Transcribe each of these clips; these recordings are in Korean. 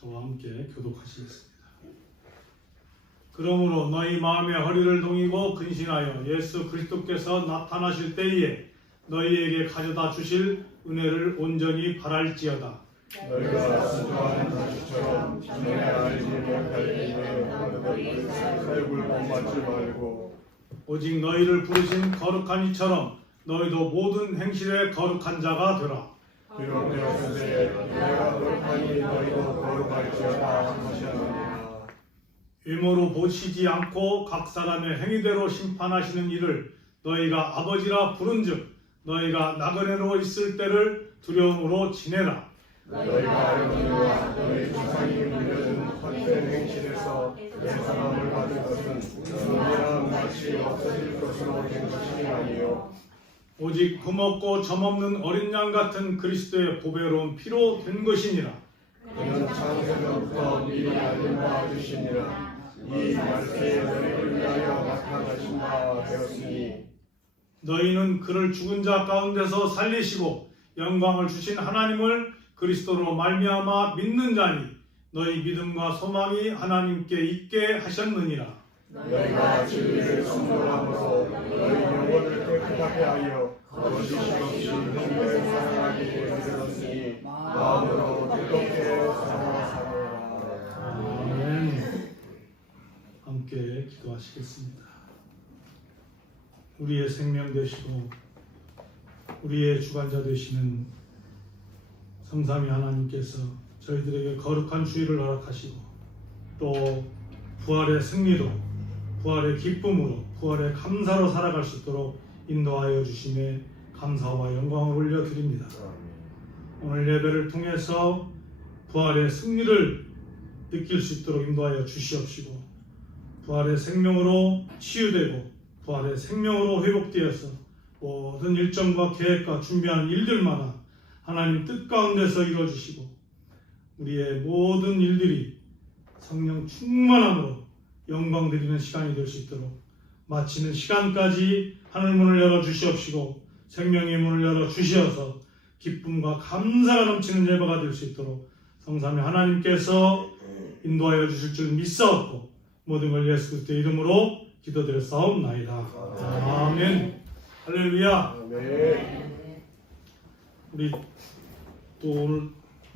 저와 함께 교독하시겠습니다. 그러므로 너희 마음의 허리를 동이고 근신하여 예수 그리스도께서 나타나실 때에 너희에게 가져다 주실 은혜를 온전히 바랄지어다. 너희가 수고하는 자식처럼 전에 알지를 갈리는 너희 살굴 본받지 말고 오직 너희를 부르신 거룩한 이처럼 너희도 모든 행실에 거룩한 자가 되라. 비록 되었으되 내가 거룩하니 너희도 거룩할지어다 하시느니라. 외모로 보시지 않고 각 사람의 행위대로 심판하시는 이를 너희가 아버지라 부른즉 너희가 나그네로 있을 때를 두려움으로 지내라. 너희가 알거니와 너희 조상이 물려준 헛된 행실에서 예산함을 받은 것은 은혜랑 같이 없어질 것으로 된 것이 아니요 오직 금없고 점없는 어린 양 같은 그리스도의 보배로운 피로 된 것이니라. 그는 창세전부터 미리 알림 바 주시니라. 이 말씀에 너희를 위하여 나타나신 바 되었으니 너희는 그를 죽은 자 가운데서 살리시고 영광을 주신 하나님을 그리스도로 말미암아 믿는 자니 너희 믿음과 소망이 하나님께 있게 하셨느니라. 너희가 진리를 순종함으로 너희 영혼을 깨끗하게 하여 거짓이 없이 형제를 사랑하게 되었으니 마음으로 뜨겁게 사랑하라. 아멘. 함께 기도하시겠습니다. 우리의 생명 되시고 우리의 주관자 되시는 성삼위 하나님께서 저희들에게 거룩한 주일을 허락하시고 또 부활의 승리로 부활의 기쁨으로 부활의 감사로 살아갈 수 있도록 인도하여 주심에 감사와 영광을 올려드립니다. 오늘 예배를 통해서 부활의 승리를 느낄 수 있도록 인도하여 주시옵시고 부활의 생명으로 치유되고 부활의 생명으로 회복되어서 모든 일정과 계획과 준비하는 일들마다 하나님 뜻 가운데서 이루어지시고 우리의 모든 일들이 성령 충만함으로 영광 드리는 시간이 될 수 있도록 마치는 시간까지 하늘문을 열어 주시옵시고 생명의 문을 열어 주시어서 기쁨과 감사가 넘치는 예배가 될 수 있도록 성삼위 하나님께서 인도하여 주실 줄 믿사옵고 모든 걸 예수 그리스도의 이름으로 기도드렸사옵나이다. 아멘. 할렐루야. 우리 또 오늘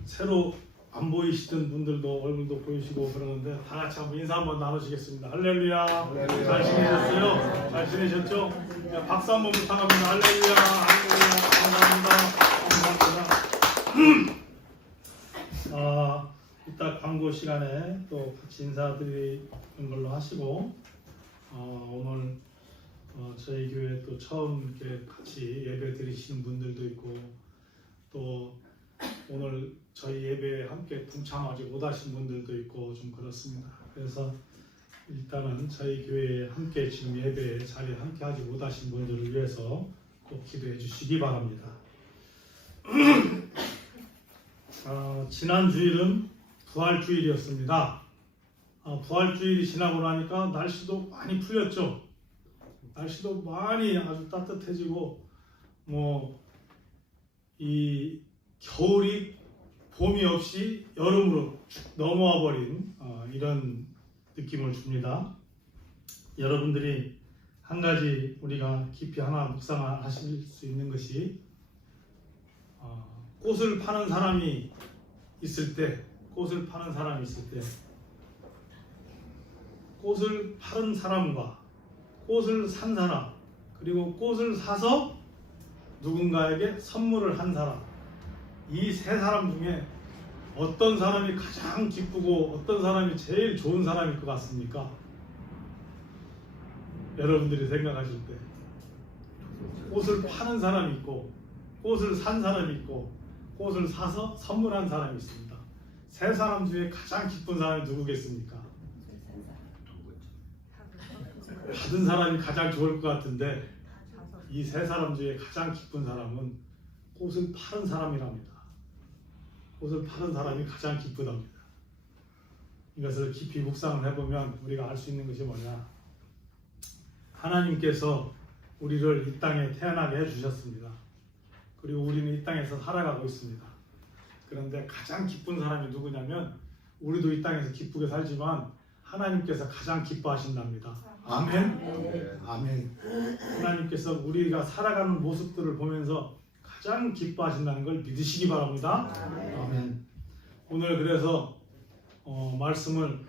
새로 안 보이시던 분들도 얼굴도 보이시고 그러는데 다 같이 한번 인사 한번 나누시겠습니다. 할렐루야. 잘 지내셨어요? 잘 지내셨죠? 박수 한번 부탁합니다. 할렐루야. 감사합니다. 이따 광고 시간에 또 같이 인사드리는 걸로 하시고 오늘 저희 교회 또 처음 이렇게 같이 예배 드리시는 분들도 있고 또 오늘 저희 예배에 함께 동참하지 못하신 분들도 있고 좀 그렇습니다. 그래서 일단은 저희 교회에 함께 지금 예배 자리에 함께 하지 못하신 분들을 위해서 꼭 기도해 주시기 바랍니다. 지난 주일은 부활주일이었습니다. 부활주일이 지나고 나니까 날씨도 많이 풀렸죠. 날씨도 많이 아주 따뜻해지고 이 겨울이 봄이 없이 여름으로 넘어와 버린 이런 느낌을 줍니다. 여러분들이 한 가지 우리가 깊이 하나 묵상하실 수 있는 것이 꽃을 파는 사람이 있을 때 꽃을 파는 사람과 꽃을 산 사람 그리고 꽃을 사서 누군가에게 선물을 한 사람 이 세 사람 중에 어떤 사람이 가장 기쁘고 어떤 사람이 제일 좋은 사람일 것 같습니까? 여러분들이 생각하실 때 꽃을 파는 사람이 있고 꽃을 산 사람이 있고 꽃을 사서 선물한 사람이 있습니다. 세 사람 중에 가장 기쁜 사람이 누구겠습니까? 받은 사람이 가장 좋을 것 같은데 이 세 사람 중에 가장 기쁜 사람은 꽃을 파는 사람이랍니다. 꽃을 파는 사람이 가장 기쁘답니다. 이것을 깊이 묵상을 해보면 우리가 알 수 있는 것이 뭐냐? 하나님께서 우리를 이 땅에 태어나게 해주셨습니다. 그리고 우리는 이 땅에서 살아가고 있습니다. 그런데 가장 기쁜 사람이 누구냐면 우리도 이 땅에서 기쁘게 살지만 하나님께서 가장 기뻐하신답니다. 아멘. 아멘. 하나님께서 우리가 살아가는 모습들을 보면서 가장 기뻐하신다는 걸 믿으시기 바랍니다. 아멘. 오늘 그래서 말씀을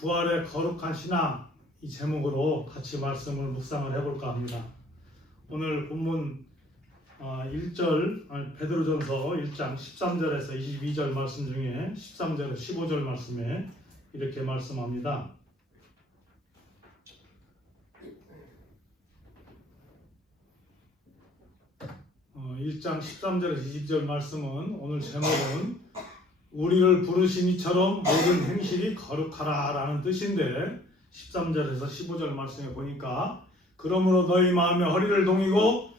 부활의 거룩한 신앙 이 제목으로 같이 말씀을 묵상을 해볼까 합니다. 오늘 본문 1절 베드로전서 1장 13절에서 22절 말씀 중에 13절에서 15절 말씀에 이렇게 말씀합니다. 1장 13절에서 20절 말씀은 오늘 제목은 우리를 부르신 이처럼 모든 행실이 거룩하라 라는 뜻인데 13절에서 15절 말씀에 보니까 그러므로 너희 마음에 허리를 동이고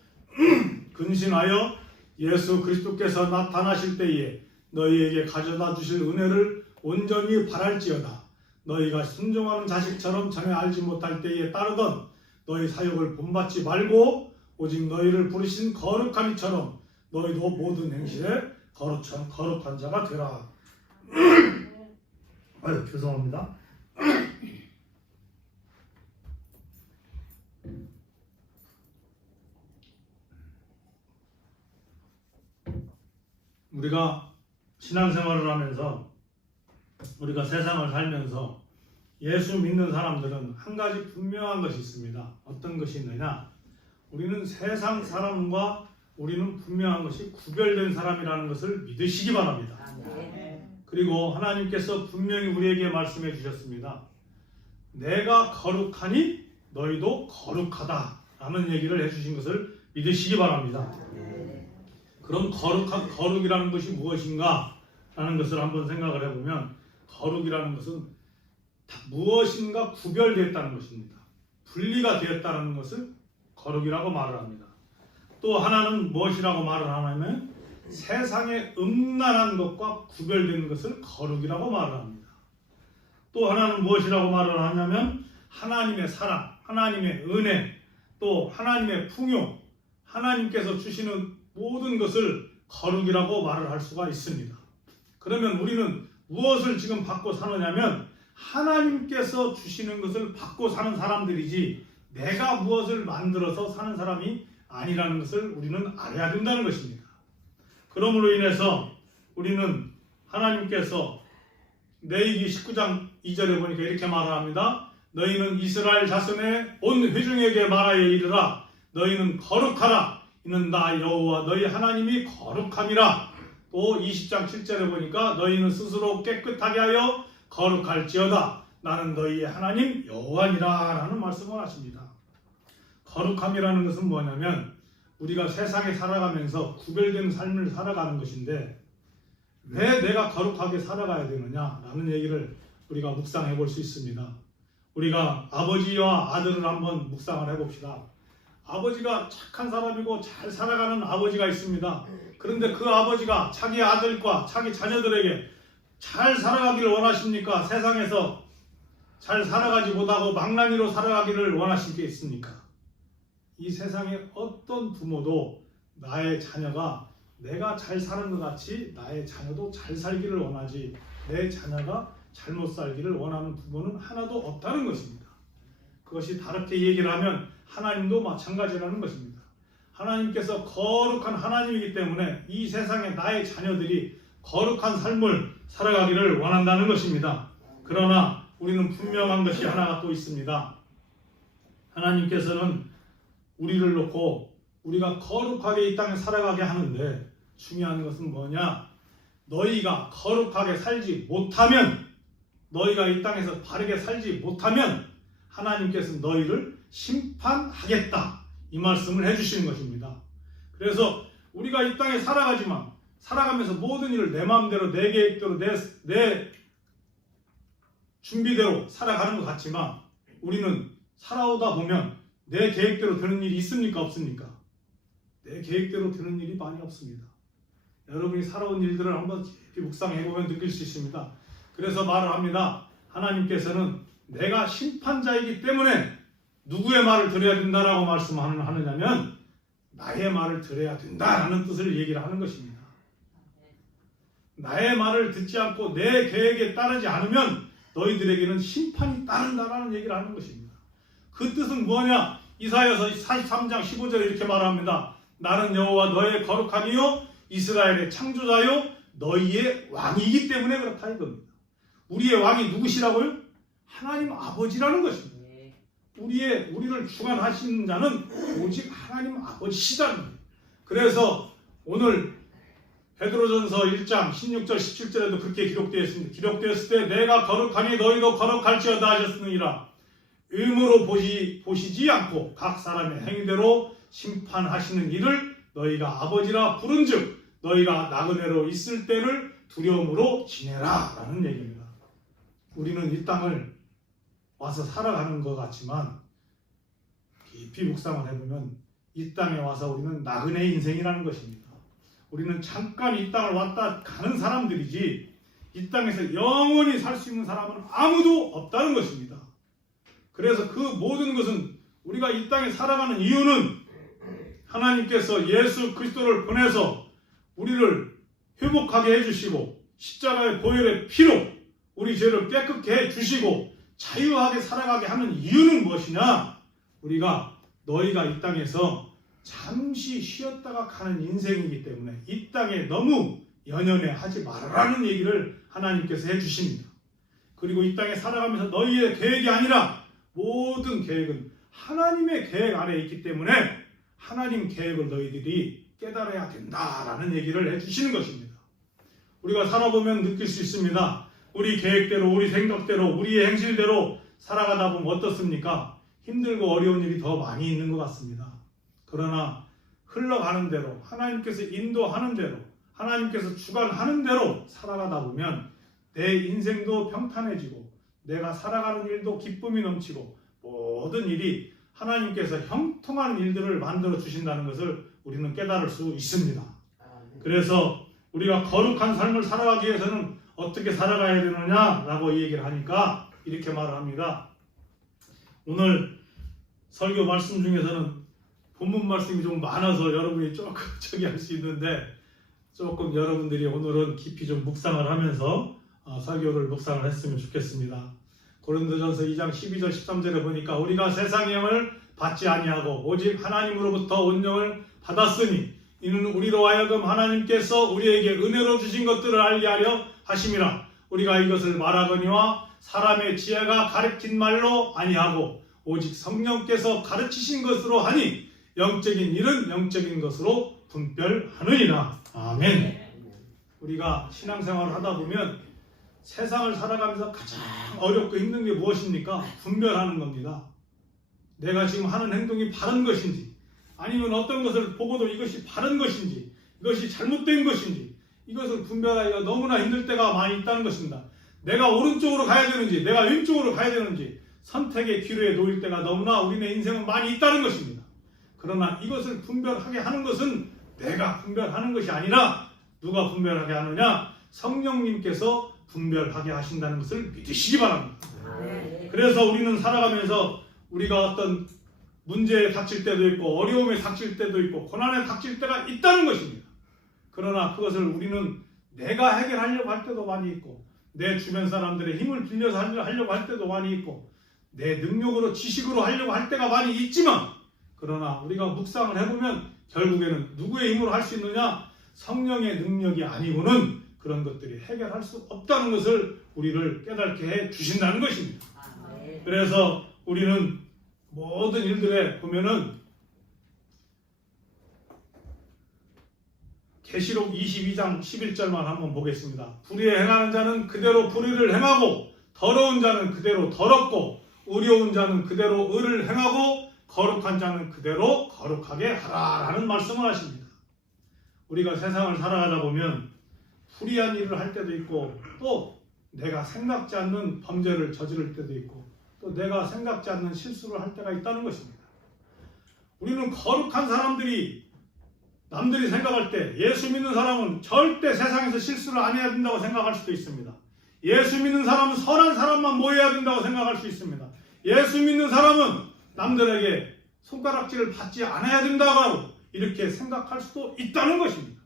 근신하여 예수 그리스도께서 나타나실 때에 너희에게 가져다 주실 은혜를 온전히 바랄지어다. 너희가 순종하는 자식처럼 전에 알지 못할 때에 따르던 너희 사역을 본받지 말고 오직 너희를 부르신 거룩한 이처럼 너희도 모든 행실에 거룩한 자가 되라. 죄송합니다. 우리가 신앙생활을 하면서 우리가 세상을 살면서 예수 믿는 사람들은 한 가지 분명한 것이 있습니다. 어떤 것이 있느냐? 우리는 세상 사람과 우리는 분명한 것이 구별된 사람이라는 것을 믿으시기 바랍니다. 그리고 하나님께서 분명히 우리에게 말씀해 주셨습니다. 내가 거룩하니 너희도 거룩하다 라는 얘기를 해주신 것을 믿으시기 바랍니다. 그럼 거룩이라는 것이 무엇인가 라는 것을 한번 생각을 해보면 거룩이라는 것은 무엇인가 구별되었다는 것입니다. 분리가 되었다는 것을 거룩이라고 말을 합니다. 또 하나는 무엇이라고 말을 하냐면 세상의 음란한 것과 구별된 것을 거룩이라고 말을 합니다. 또 하나는 무엇이라고 말을 하냐면 하나님의 사랑, 하나님의 은혜, 또 하나님의 풍요, 하나님께서 주시는 모든 것을 거룩이라고 말을 할 수가 있습니다. 그러면 우리는 무엇을 지금 받고 사느냐면 하나님께서 주시는 것을 받고 사는 사람들이지 내가 무엇을 만들어서 사는 사람이 아니라는 것을 우리는 알아야 된다는 것입니다. 그러므로 인해서 우리는 하나님께서 레위기 19장 2절에 보니까 이렇게 말을 합니다. 너희는 이스라엘 자손의 온 회중에게 말하여 이르라. 너희는 거룩하라. 이는 나 여호와 너희 하나님이 거룩함이라. 또 20장 7절에 보니까 너희는 스스로 깨끗하게 하여 거룩할지어다. 나는 너희의 하나님 여호와니라 라는 말씀을 하십니다. 거룩함이라는 것은 뭐냐면 우리가 세상에 살아가면서 구별된 삶을 살아가는 것인데 왜 내가 거룩하게 살아가야 되느냐 라는 얘기를 우리가 묵상해 볼 수 있습니다. 우리가 아버지와 아들을 한번 묵상을 해봅시다. 아버지가 착한 사람이고 잘 살아가는 아버지가 있습니다. 그런데 그 아버지가 자기 아들과 자기 자녀들에게 잘 살아가기를 원하십니까? 세상에서 잘 살아가지 못하고 망나니로 살아가기를 원하시겠습니까? 이 세상에 어떤 부모도 나의 자녀가 내가 잘 사는 것 같이 나의 자녀도 잘 살기를 원하지 내 자녀가 잘못 살기를 원하는 부모는 하나도 없다는 것입니다. 그것이 다르게 얘기를 하면 하나님도 마찬가지라는 것입니다. 하나님께서 거룩한 하나님이기 때문에 이 세상에 나의 자녀들이 거룩한 삶을 살아가기를 원한다는 것입니다. 그러나 우리는 분명한 것이 하나가 또 있습니다. 하나님께서는 우리를 놓고 우리가 거룩하게 이 땅에 살아가게 하는데 중요한 것은 뭐냐? 너희가 거룩하게 살지 못하면 너희가 이 땅에서 바르게 살지 못하면 하나님께서 너희를 심판하겠다 이 말씀을 해주시는 것입니다. 그래서 우리가 이 땅에 살아가지만 살아가면서 모든 일을 내 마음대로 내 계획대로 내 준비대로 살아가는 것 같지만 우리는 살아오다 보면 내 계획대로 되는 일이 있습니까? 없습니까? 내 계획대로 되는 일이 많이 없습니다. 여러분이 살아온 일들을 한번 깊이 묵상해보면 느낄 수 있습니다. 그래서 말을 합니다. 하나님께서는 내가 심판자이기 때문에 누구의 말을 들어야 된다라고 말씀하느냐면 나의 말을 들어야 된다라는 뜻을 얘기를 하는 것입니다. 나의 말을 듣지 않고 내 계획에 따르지 않으면 너희들에게는 심판이 따른다라는 얘기를 하는 것입니다. 그 뜻은 뭐냐? 이사야서 43장 15절에 이렇게 말합니다. 나는 여호와 너의 거룩한 이요 이스라엘의 창조자요 너희의 왕이기 때문에 그렇다 이겁니다. 우리의 왕이 누구시라고요? 하나님 아버지라는 것입니다. 우리를 주관하시는 자는 오직 하나님 아버지시다는 거예요. 그래서 오늘 베드로전서 1장 16절 17절에도 그렇게 기록되었습니다. 기록되었을 때 내가 거룩하니 너희도 거룩할지어다 하셨느니라. 의무로 보시지 않고 각 사람의 행위대로 심판하시는 이를 너희가 아버지라 부른즉 너희가 나그네로 있을 때를 두려움으로 지내라 라는 얘기입니다. 우리는 이 땅을 와서 살아가는 것 같지만 깊이 묵상을 해보면 이 땅에 와서 우리는 나그네 인생이라는 것입니다. 우리는 잠깐 이 땅을 왔다 가는 사람들이지 이 땅에서 영원히 살 수 있는 사람은 아무도 없다는 것입니다. 그래서 그 모든 것은 우리가 이 땅에 살아가는 이유는 하나님께서 예수 그리스도를 보내서 우리를 회복하게 해주시고 십자가의 보혈의 피로 우리 죄를 깨끗게 해주시고 자유하게 살아가게 하는 이유는 무엇이냐? 우리가 너희가 이 땅에서 잠시 쉬었다가 가는 인생이기 때문에 이 땅에 너무 연연해 하지 말라는 얘기를 하나님께서 해주십니다. 그리고 이 땅에 살아가면서 너희의 계획이 아니라 모든 계획은 하나님의 계획 안에 있기 때문에 하나님 계획을 너희들이 깨달아야 된다라는 얘기를 해주시는 것입니다. 우리가 살아보면 느낄 수 있습니다. 우리 계획대로, 우리 생각대로, 우리의 행실대로 살아가다 보면 어떻습니까? 힘들고 어려운 일이 더 많이 있는 것 같습니다. 그러나 흘러가는 대로, 하나님께서 인도하는 대로, 하나님께서 주관하는 대로 살아가다 보면 내 인생도 평탄해지고 내가 살아가는 일도 기쁨이 넘치고 모든 일이 하나님께서 형통한 일들을 만들어 주신다는 것을 우리는 깨달을 수 있습니다. 그래서 우리가 거룩한 삶을 살아가기 위해서는 어떻게 살아가야 되느냐라고 얘기를 하니까 이렇게 말을 합니다. 오늘 설교 말씀 중에서는 본문 말씀이 좀 많아서 여러분이 조금 저기 할 수 있는데 조금 여러분들이 오늘은 깊이 좀 묵상을 하면서 설교를 묵상을 했으면 좋겠습니다. 고린도전서 2장 12절 13절에 보니까 우리가 세상의 영을 받지 아니하고 오직 하나님으로부터 온 영을 받았으니 이는 우리로 하여금 하나님께서 우리에게 은혜로 주신 것들을 알게 하려 하심이라. 우리가 이것을 말하거니와 사람의 지혜가 가르친 말로 아니하고 오직 성령께서 가르치신 것으로 하니 영적인 일은 영적인 것으로 분별하느니라. 아멘. 우리가 신앙생활을 하다 보면 세상을 살아가면서 가장 어렵고 힘든 게 무엇입니까? 분별하는 겁니다. 내가 지금 하는 행동이 바른 것인지 아니면 어떤 것을 보고도 이것이 바른 것인지 이것이 잘못된 것인지 이것을 분별하기가 너무나 힘들 때가 많이 있다는 것입니다. 내가 오른쪽으로 가야 되는지 내가 왼쪽으로 가야 되는지 선택의 기로에 놓일 때가 너무나 우리네 인생은 많이 있다는 것입니다. 그러나 이것을 분별하게 하는 것은 내가 분별하는 것이 아니라 누가 분별하게 하느냐? 성령님께서 분별하게 하신다는 것을 믿으시기 바랍니다. 그래서 우리는 살아가면서 우리가 어떤 문제에 닥칠 때도 있고 어려움에 닥칠 때도 있고 고난에 닥칠 때가 있다는 것입니다. 그러나 그것을 우리는 내가 해결하려고 할 때도 많이 있고 내 주변 사람들의 힘을 빌려서 하려고 할 때도 많이 있고 내 능력으로 지식으로 하려고 할 때가 많이 있지만 그러나 우리가 묵상을 해보면 결국에는 누구의 힘으로 할 수 있느냐? 성령의 능력이 아니고는 그런 것들이 해결할 수 없다는 것을 우리를 깨닫게 해 주신다는 것입니다. 그래서 우리는 모든 일들에 보면은 계시록 22장 11절만 한번 보겠습니다. 불의에 행하는 자는 그대로 불의를 행하고 더러운 자는 그대로 더럽고 의로운 자는 그대로 의를 행하고 거룩한 자는 그대로 거룩하게 하라라는 말씀을 하십니다. 우리가 세상을 살아가다 보면 불의한 일을 할 때도 있고 또 내가 생각지 않는 범죄를 저지를 때도 있고 또 내가 생각지 않는 실수를 할 때가 있다는 것입니다. 우리는 거룩한 사람들이 남들이 생각할 때 예수 믿는 사람은 절대 세상에서 실수를 안 해야 된다고 생각할 수도 있습니다. 예수 믿는 사람은 선한 사람만 모여야 된다고 생각할 수 있습니다. 예수 믿는 사람은 남들에게 손가락질을 받지 않아야 된다고 이렇게 생각할 수도 있다는 것입니다.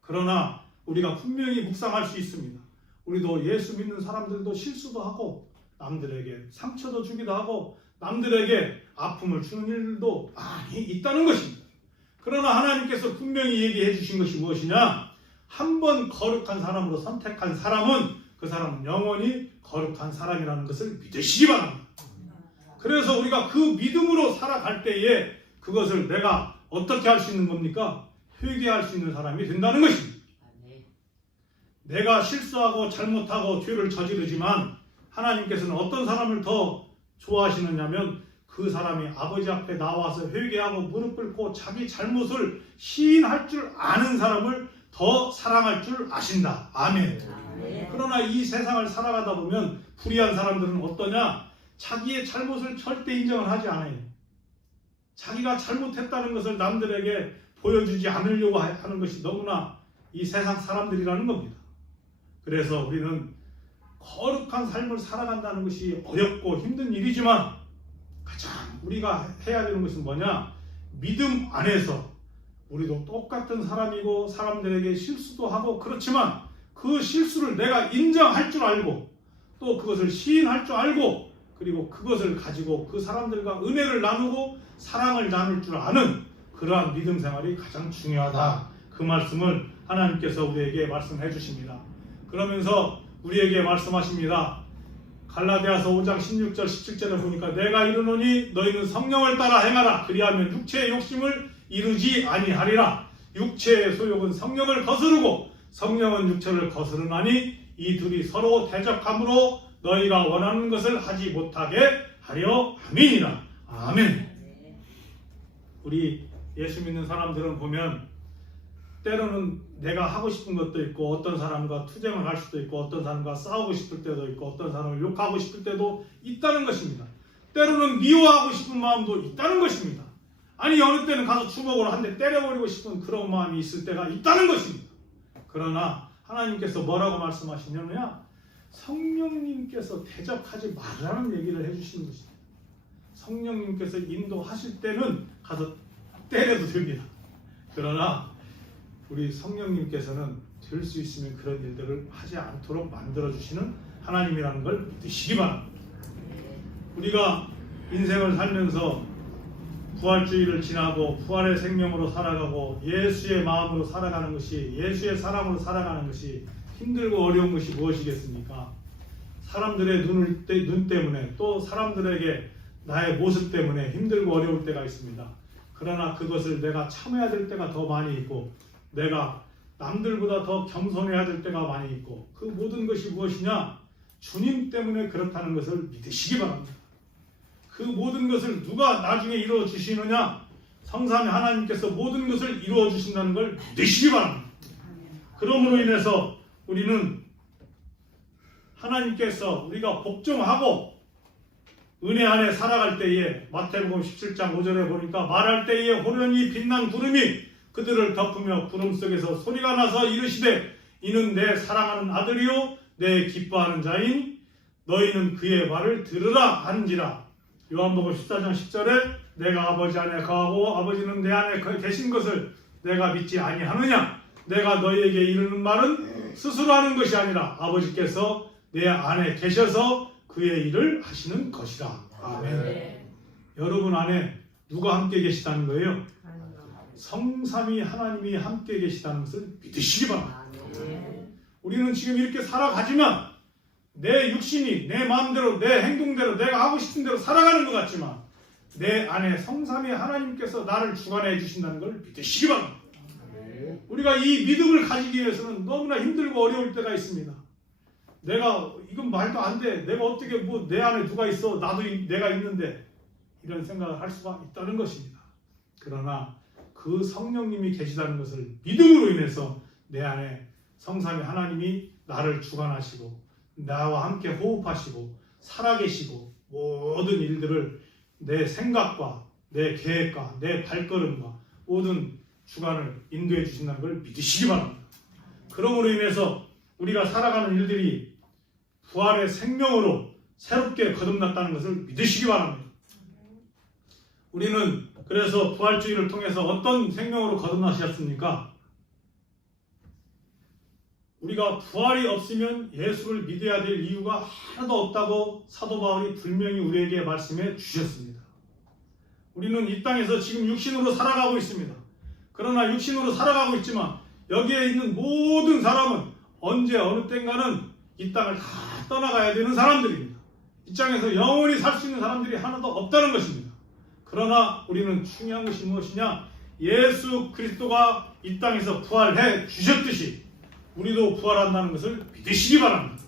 그러나 우리가 분명히 묵상할 수 있습니다. 우리도 예수 믿는 사람들도 실수도 하고 남들에게 상처도 주기도 하고 남들에게 아픔을 주는 일도 많이 있다는 것입니다. 그러나 하나님께서 분명히 얘기해 주신 것이 무엇이냐? 한 번 거룩한 사람으로 선택한 사람은 그 사람은 영원히 거룩한 사람이라는 것을 믿으시기 바랍니다. 그래서 우리가 그 믿음으로 살아갈 때에 그것을 내가 어떻게 할 수 있는 겁니까? 회개할 수 있는 사람이 된다는 것입니다. 내가 실수하고 잘못하고 죄를 저지르지만 하나님께서는 어떤 사람을 더 좋아하시느냐면 그 사람이 아버지 앞에 나와서 회개하고 무릎 꿇고 자기 잘못을 시인할 줄 아는 사람을 더 사랑할 줄 아신다. 아멘. 그러나 이 세상을 살아가다 보면 불의한 사람들은 어떠냐? 자기의 잘못을 절대 인정을 하지 않아요. 자기가 잘못했다는 것을 남들에게 보여주지 않으려고 하는 것이 너무나 이 세상 사람들이라는 겁니다. 그래서 우리는 거룩한 삶을 살아간다는 것이 어렵고 힘든 일이지만 가장 우리가 해야 되는 것은 뭐냐? 믿음 안에서 우리도 똑같은 사람이고 사람들에게 실수도 하고 그렇지만 그 실수를 내가 인정할 줄 알고 또 그것을 시인할 줄 알고 그리고 그것을 가지고 그 사람들과 은혜를 나누고 사랑을 나눌 줄 아는 그러한 믿음 생활이 가장 중요하다. 그 말씀을 하나님께서 우리에게 말씀해 주십니다. 그러면서 우리에게 말씀하십니다. 갈라디아서 5장 16절 17절에 보니까 내가 이르노니 너희는 성령을 따라 행하라. 그리하면 육체의 욕심을 이루지 아니하리라. 육체의 소욕은 성령을 거스르고 성령은 육체를 거스르나니 이 둘이 서로 대적함으로 너희가 원하는 것을 하지 못하게 하려 함이니라. 아멘. 우리 예수 믿는 사람들은 보면 때로는 내가 하고 싶은 것도 있고 어떤 사람과 투쟁을 할 수도 있고 어떤 사람과 싸우고 싶을 때도 있고 어떤 사람을 욕하고 싶을 때도 있다는 것입니다. 때로는 미워하고 싶은 마음도 있다는 것입니다. 아니 어느 때는 가서 주먹으로 한 대 때려버리고 싶은 그런 마음이 있을 때가 있다는 것입니다. 그러나 하나님께서 뭐라고 말씀하시냐면 성령님께서 대적하지 말라는 얘기를 해주시는 것입니다. 성령님께서 인도하실 때는 가서 때려도 됩니다. 그러나 우리 성령님께서는 될 수 있으면 그런 일들을 하지 않도록 만들어주시는 하나님이라는 걸 믿으시기 바랍니다. 우리가 인생을 살면서 부활주의를 지나고 부활의 생명으로 살아가고 예수의 마음으로 살아가는 것이 예수의 사랑으로 살아가는 것이 힘들고 어려운 것이 무엇이겠습니까? 사람들의 눈 때문에 또 사람들에게 나의 모습 때문에 힘들고 어려울 때가 있습니다. 그러나 그것을 내가 참아야 될 때가 더 많이 있고 내가 남들보다 더 겸손해야 될 때가 많이 있고 그 모든 것이 무엇이냐? 주님 때문에 그렇다는 것을 믿으시기 바랍니다. 그 모든 것을 누가 나중에 이루어 주시느냐? 성삼위 하나님께서 모든 것을 이루어 주신다는 걸 믿으시기 바랍니다. 그러므로 인해서 우리는 하나님께서 우리가 복종하고 은혜 안에 살아갈 때에 마태복음 17장 5절에 보니까 말할 때에 호련히 빛난 구름이 그들을 덮으며 구름 속에서 소리가 나서 이르시되 이는 내 사랑하는 아들이요 내 기뻐하는 자인 너희는 그의 말을 들으라 한지라. 요한복음 14장 10절에 내가 아버지 안에 거하고 아버지는 내 안에 계신 것을 내가 믿지 아니하느냐. 내가 너희에게 이르는 말은 스스로 하는 것이 아니라 아버지께서 내 안에 계셔서 그의 일을 하시는 것이다. 아멘. 네. 여러분 안에 누가 함께 계시다는 거예요? 성삼위 하나님이 함께 계시다는 것을 믿으시기 바랍니다. 우리는 지금 이렇게 살아가지만 내 육신이 내 마음대로 내 행동대로 내가 하고 싶은 대로 살아가는 것 같지만 내 안에 성삼위 하나님께서 나를 주관해 주신다는 걸 믿으시기 바랍니다. 우리가 이 믿음을 가지기 위해서는 너무나 힘들고 어려울 때가 있습니다. 내가 이건 말도 안 돼. 내가 어떻게 뭐 내 안에 누가 있어. 나도 내가 있는데 이런 생각을 할 수가 있다는 것입니다. 그러나 그 성령님이 계시다는 것을 믿음으로 인해서 내 안에 성삼위 하나님이 나를 주관하시고 나와 함께 호흡하시고 살아계시고 모든 일들을 내 생각과 내 계획과 내 발걸음과 모든 주관을 인도해 주신다는 걸 믿으시기 바랍니다. 그러므로 인해서 우리가 살아가는 일들이 부활의 생명으로 새롭게 거듭났다는 것을 믿으시기 바랍니다. 우리는 그래서 부활주의를 통해서 어떤 생명으로 거듭나셨습니까? 우리가 부활이 없으면 예수를 믿어야 될 이유가 하나도 없다고 사도 바울이 분명히 우리에게 말씀해 주셨습니다. 우리는 이 땅에서 지금 육신으로 살아가고 있습니다. 그러나 육신으로 살아가고 있지만 여기에 있는 모든 사람은 언제 어느 때인가는 이 땅을 다 떠나가야 되는 사람들입니다. 이 땅에서 영원히 살 수 있는 사람들이 하나도 없다는 것입니다. 그러나 우리는 중요한 것이 무엇이냐? 예수 그리스도가 이 땅에서 부활해 주셨듯이 우리도 부활한다는 것을 믿으시기 바랍니다.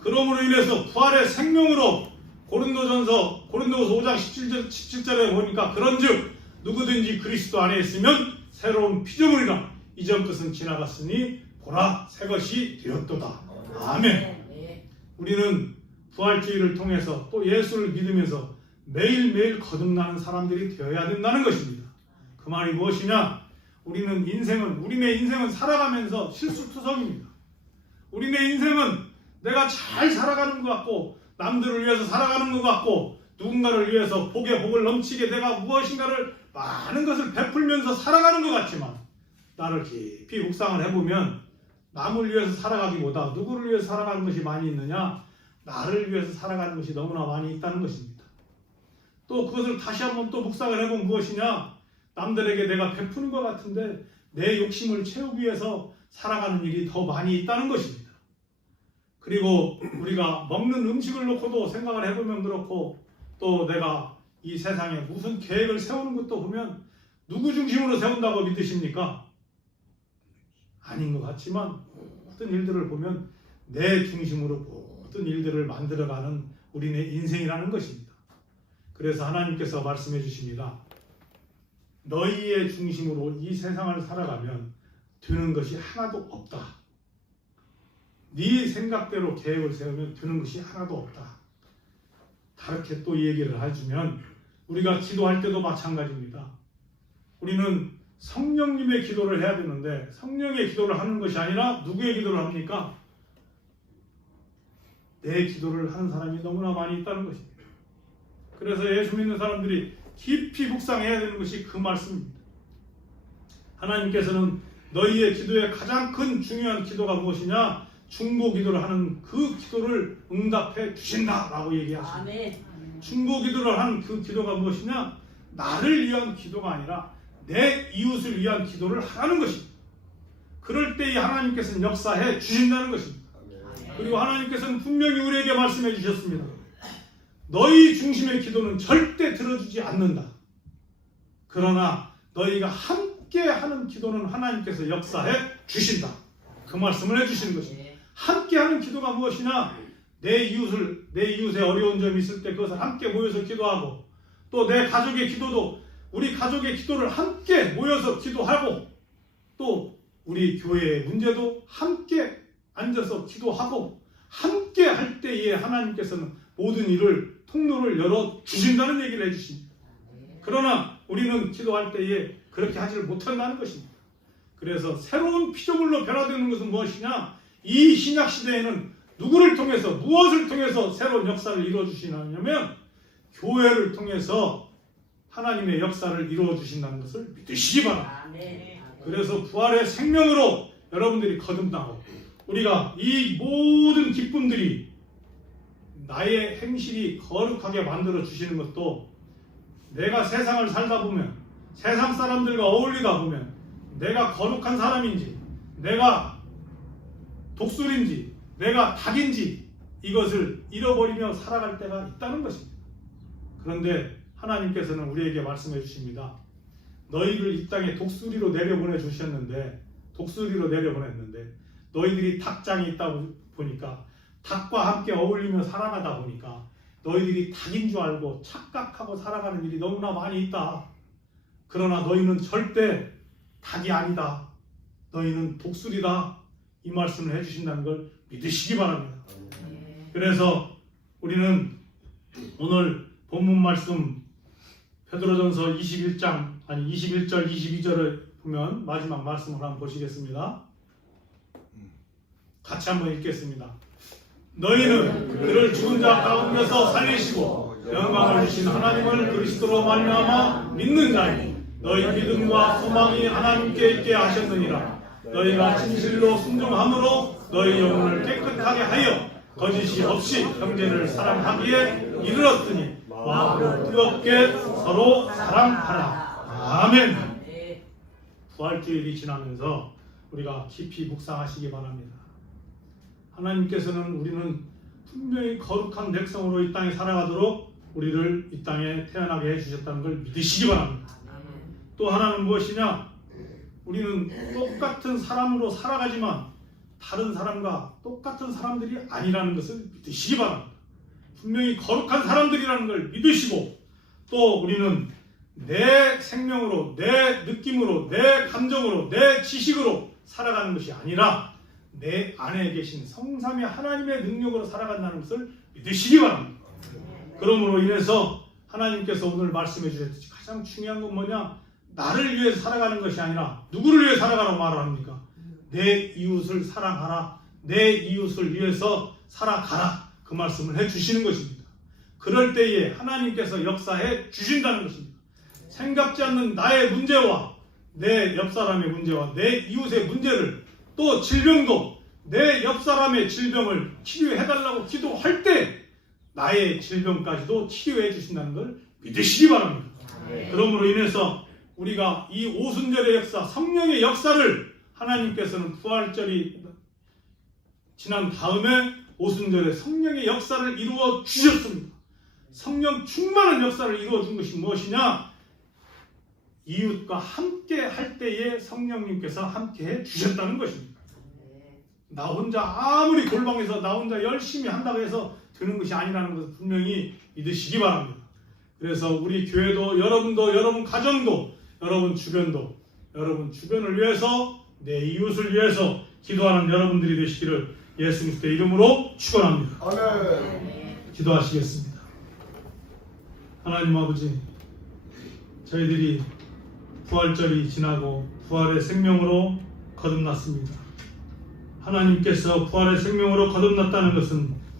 그러므로 인해서 부활의 생명으로 고린도서 5장 17절에 보니까 그런즉 누구든지 그리스도 안에 있으면 새로운 피조물이라 이전 것은 지나갔으니 보라 새 것이 되었도다. 아멘. 우리는 부활주의를 통해서 또 예수를 믿으면서 매일매일 거듭나는 사람들이 되어야 된다는 것입니다. 그 말이 무엇이냐? 우리네 인생은 살아가면서 실수투성입니다. 우리네 인생은 내가 잘 살아가는 것 같고 남들을 위해서 살아가는 것 같고 누군가를 위해서 복에 복을 넘치게 내가 무엇인가를 많은 것을 베풀면서 살아가는 것 같지만 나를 깊이 묵상을 해보면 남을 위해서 살아가기보다 누구를 위해서 살아가는 것이 많이 있느냐? 나를 위해서 살아가는 것이 너무나 많이 있다는 것입니다. 또 그것을 다시 한번 또 묵상을 해보면 무엇이냐? 남들에게 내가 베푸는 것 같은데 내 욕심을 채우기 위해서 살아가는 일이 더 많이 있다는 것입니다. 그리고 우리가 먹는 음식을 놓고도 생각을 해보면 그렇고 또 내가 이 세상에 무슨 계획을 세우는 것도 보면 누구 중심으로 세운다고 믿으십니까? 아닌 것 같지만 어떤 일들을 보면 내 중심으로 모든 일들을 만들어가는 우리네 인생이라는 것입니다. 그래서 하나님께서 말씀해 주십니다. 너희의 중심으로 이 세상을 살아가면 되는 것이 하나도 없다. 네 생각대로 계획을 세우면 되는 것이 하나도 없다. 다르게 또 얘기를 해주면 우리가 기도할 때도 마찬가지입니다. 우리는 성령님의 기도를 해야 되는데 성령의 기도를 하는 것이 아니라 누구의 기도를 합니까? 내 기도를 하는 사람이 너무나 많이 있다는 것입니다. 그래서 예수 믿는 사람들이 깊이 묵상해야 되는 것이 그 말씀입니다. 하나님께서는 너희의 기도의 가장 큰 중요한 기도가 무엇이냐? 중보 기도를 하는 그 기도를 응답해 주신다라고 얘기하십니다. 중보 기도를 하는 그 기도가 무엇이냐? 나를 위한 기도가 아니라 내 이웃을 위한 기도를 하라는 것입니다. 그럴 때 하나님께서는 역사해 주신다는 것입니다. 그리고 하나님께서는 분명히 우리에게 말씀해 주셨습니다. 너희 중심의 기도는 절대 들어주지 않는다. 그러나 너희가 함께 하는 기도는 하나님께서 역사해 주신다. 그 말씀을 해주시는 것입니다. 함께 하는 기도가 무엇이냐? 내 이웃의 어려운 점이 있을 때 그것을 함께 모여서 기도하고 또 내 가족의 기도도 우리 가족의 기도를 함께 모여서 기도하고 또 우리 교회의 문제도 함께 앉아서 기도하고 함께 할 때에 하나님께서는 모든 일을 통로를 열어 주신다는 얘기를 해주십니다. 그러나 우리는 기도할 때에 그렇게 하지를 못한다는 것입니다. 그래서 새로운 피조물로 변화되는 것은 무엇이냐? 이 신약 시대에는 누구를 통해서 무엇을 통해서 새로운 역사를 이루어 주시냐면 교회를 통해서 하나님의 역사를 이루어 주신다는 것을 믿으시기 바랍니다. 그래서 부활의 생명으로 여러분들이 거듭나고 우리가 이 모든 기쁨들이 나의 행실이 거룩하게 만들어 주시는 것도 내가 세상을 살다 보면 세상 사람들과 어울리다 보면 내가 거룩한 사람인지 내가 독수리인지 내가 닭인지 이것을 잃어버리며 살아갈 때가 있다는 것입니다. 그런데 하나님께서는 우리에게 말씀해 주십니다. 너희를 이 땅에 독수리로 내려보냈는데 너희들이 닭장에 있다 보니까 닭과 함께 어울리며 살아가다 보니까 너희들이 닭인 줄 알고 착각하고 살아가는 일이 너무나 많이 있다. 그러나 너희는 절대 닭이 아니다. 너희는 독수리다. 이 말씀을 해주신다는 걸 믿으시기 바랍니다. 그래서 우리는 오늘 본문 말씀 베드로전서 21절 22절을 보면 마지막 말씀을 한번 보시겠습니다. 같이 한번 읽겠습니다. 너희는 그를 죽은 자 가운데서 살리시고 영광을 주신 하나님을 그리스도로 말미암아 믿는 자니 너희 믿음과 소망이 하나님께 있게 하셨느니라. 너희가 진실로 순종함으로 너희 영혼을 깨끗하게 하여 거짓이 없이 형제를 사랑하기에 이르렀으니 마음으로 뜨겁게 서로 사랑하라. 아멘. 부활주일이 지나면서 우리가 깊이 묵상하시기 바랍니다. 하나님께서는 우리는 분명히 거룩한 백성으로 이 땅에 살아가도록 우리를 이 땅에 태어나게 해주셨다는 걸 믿으시기 바랍니다. 또 하나는 무엇이냐? 우리는 똑같은 사람으로 살아가지만 다른 사람과 똑같은 사람들이 아니라는 것을 믿으시기 바랍니다. 분명히 거룩한 사람들이라는 걸 믿으시고, 또 우리는 내 생명으로, 내 느낌으로, 내 감정으로, 내 지식으로 살아가는 것이 아니라 내 안에 계신 성삼위 하나님의 능력으로 살아간다는 것을 믿으시기 바랍니다. 그러므로 인해서 하나님께서 오늘 말씀해 주셨듯이 가장 중요한 건 뭐냐? 나를 위해서 살아가는 것이 아니라 누구를 위해 살아가라고 말을 합니까? 내 이웃을 사랑하라, 내 이웃을 위해서 살아가라, 그 말씀을 해주시는 것입니다. 그럴 때에 하나님께서 역사해 주신다는 것입니다. 생각지 않는 나의 문제와 내 옆사람의 문제와 내 이웃의 문제를, 또 질병도 내 옆사람의 질병을 치료해달라고 기도할 때 나의 질병까지도 치료해 주신다는 걸 믿으시기 바랍니다. 그러므로 인해서 우리가 이 오순절의 역사, 성령의 역사를 하나님께서는 부활절이 지난 다음에 오순절에 성령의 역사를 이루어 주셨습니다. 성령 충만한 역사를 이루어 준 것이 무엇이냐? 이웃과 함께 할 때에 성령님께서 함께 해 주셨다는 것입니다. 나 혼자 아무리 골방에서 나 혼자 열심히 한다고 해서 되는 것이 아니라는 것을 분명히 믿으시기 바랍니다. 그래서 우리 교회도, 여러분도, 여러분 가정도, 여러분 주변도, 여러분 주변을 위해서, 내 이웃을 위해서 기도하는 여러분들이 되시기를 예수 그리스도의 이름으로 축원합니다. 아멘. 기도하시겠습니다. 하나님 아버지, 저희들이 부활절이 지나고 부활의 생명으로 거듭났습니다. 하나님께서 부활의 생명으로 거듭났다는 것은